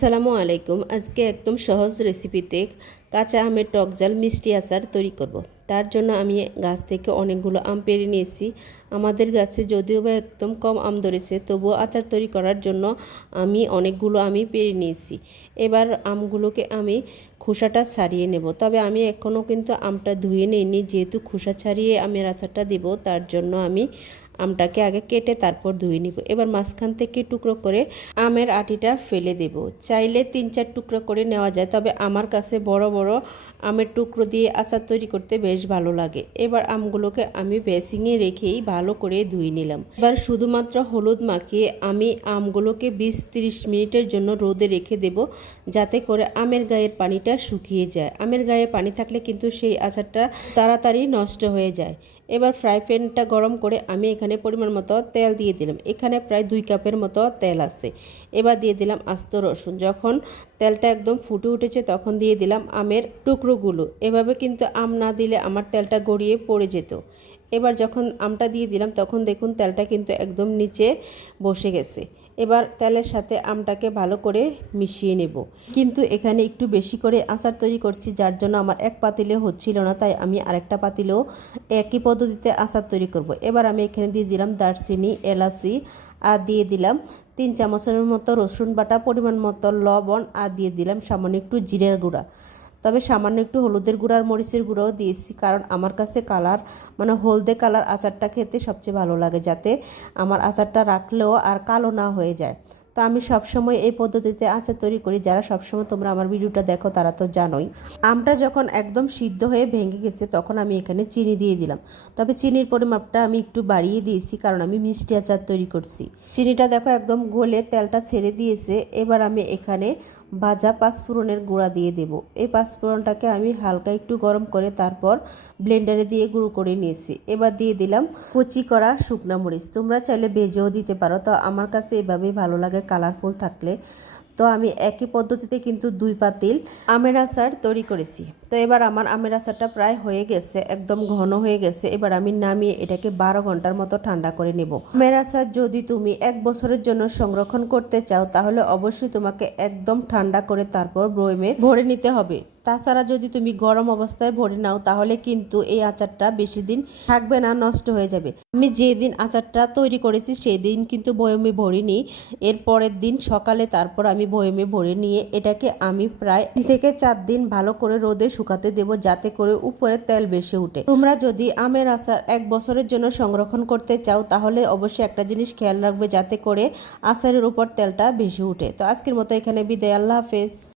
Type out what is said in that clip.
আসসালামু আলাইকুম। আজকে একদম সহজ রেসিপিতে কাঁচা আমের টক জাল মিষ্টি আচার তৈরি করব। তার জন্য আমি গাছ থেকে অনেকগুলো আম পেরে নিয়েছি। আমাদের গাছে যদিও বা একদম কম আম ধরেছে, তবুও আচার তৈরি করার জন্য আমি অনেকগুলো আমি পেরে নিয়েছি। এবার আমগুলোকে আমি খোসাটা ছাড়িয়ে নেব। তবে আমি এখনও কিন্তু আমটা ধুয়ে নিইনি। যেহেতু খোসা ছাড়িয়ে আমের আচারটা দেব, তার জন্য আমি আমটাকে আগে কেটে তারপর ধুয়ে নিব। এবার মাঝখান থেকে টুকরো করে আমের আটিটা ফেলে দেব। চাইলে তিন চার টুকরো করে নেওয়া যায়, তবে আমার কাছে বড় বড় আমের টুকরো দিয়ে আচার তৈরি করতে বেশ ভালো লাগে। এবার আমগুলোকে আমি বেসিংয়ে রেখেই ভালো করে ধুয়ে নিলাম। এবার শুধুমাত্র হলুদ মাখিয়ে আমি আমগুলোকে বিশ তিরিশ মিনিটের জন্য রোদে রেখে দেব, যাতে করে আমের গায়ের পানিটা শুকিয়ে যায়। আমের গায়ে পানি থাকলে কিন্তু সেই আচারটা তাড়াতাড়ি নষ্ট হয়ে যায়। এবার ফ্রাই প্যানটা গরম করে আমি এখানে পরিমাণ মতো তেল দিয়ে দিলাম। এখানে প্রায় দুই কাপের মতো তেল আছে। এবার দিয়ে দিলাম আস্ত রসুন। যখন তেলটা একদম ফুটে উঠেছে, তখন দিয়ে দিলাম আমের টুকরোগুলো। এভাবে কিন্তু আম না দিলে আমার তেলটা গড়িয়ে পড়ে যেত। এবার যখন আমটা দিয়ে দিলাম, তখন দেখুন তেলটা কিন্তু একদম নিচে বসে গেছে। এবার তেলের সাথে আমটাকে ভালো করে মিশিয়ে নেব। কিন্তু এখানে একটু বেশি করে আচার তৈরি করছি, যার জন্য আমার এক পাতিলে হচ্ছিল না, তাই আমি আরেকটা পাতিলেও একই পদ্ধতিতে আচার তৈরি করব। এবার আমি এখানে দিয়ে দিলাম দারচিনি, এলাচি, আর দিয়ে দিলাম তিন চামচের মতো রসুন বাটা, পরিমাণ মতো লবণ, আর দিয়ে দিলাম সামান্য একটু জিরের গুঁড়া। তবে সামান্য একটু হলুদের গুঁড়া আর মরিচের গুঁড়াও দিয়েছি, কারণ আমার কাছে কালার মানে হলদে কালার আচারটা খেতে সবচেয়ে ভালো লাগে যাতে আমার আচারটা রাখলেও আর কালো না হয়ে যায়। তো আমি সবসময় এই পদ্ধতিতে আচার তৈরি করি, যারা সবসময় তোমরা আমার ভিডিওটা দেখো তারা তো জানোই। আমটা যখন একদম সিদ্ধ হয়ে ভেঙে গেছে, তখন আমি এখানে চিনি দিয়ে দিলাম। তবে চিনির পরিমাপটা আমি একটু বাড়িয়ে দিয়েছি, কারণ আমি মিষ্টি আচার তৈরি করছি। চিনিটা দেখো একদম গলে তেলটা ছেড়ে দিয়েছে, এবার আমি এখানে ভাজা পাঁচফোড়নের গুঁড়া দিয়ে দেব। এই পাঁচফোড়নটাকে আমি হালকা একটু গরম করে তারপর ব্লেন্ডারে দিয়ে গুঁড়ো করে নিয়েছি। এবার দিয়ে দিলাম কুচি করা শুকনা মরিচ। তোমরা চাইলে ভেজেও দিতে পারো, তো আমার কাছে এভাবেই ভালো লাগে কালারফুল থাকলে। তো আমি একই পদ্ধতিতে কিন্তু দুই পাতিল আমের আচার তৈরি করেছি। তো এবার আমার আমের আচারটা প্রায় হয়ে গেছে, একদম ঘন হয়ে গেছে। এবার আমি নামিয়ে এটাকে বারো ঘণ্টার মতো ঠান্ডা করে নেব। আমের আচার যদি তুমি এক বছরের জন্য সংরক্ষণ করতে চাও, তাহলে অবশ্যই তোমাকে একদম ঠান্ডা করে তারপর বয়মে ভরে নিতে হবে। তাছাড়া যদি তুমি গরম অবস্থায় ভরে নাও, তাহলে কিন্তু এই আচারটা বেশি দিন থাকবে না, নষ্ট হয়ে যাবে। আমি যেদিন আচারটা তৈরি করেছি সেই দিন কিন্তু বয়মে ভরিনি। এর পরের দিন সকালে তারপর আমি বয়মে ভরে নিয়ে এটাকে আমি প্রায় থেকে চার দিন ভালো করে রোদে শুকাতে দেব, যাতে করে উপরে তেল বেশি উঠে। তোমরা যদি আমের আচার এক বছরের জন্য সংরক্ষণ করতে চাও, তাহলে অবশ্যই একটা জিনিস খেয়াল রাখবে, যাতে করে আচারের উপর তেলটা বেশি উঠে। তো আজকের মতো এখানে বিদায়। আল্লাহ হাফেজ।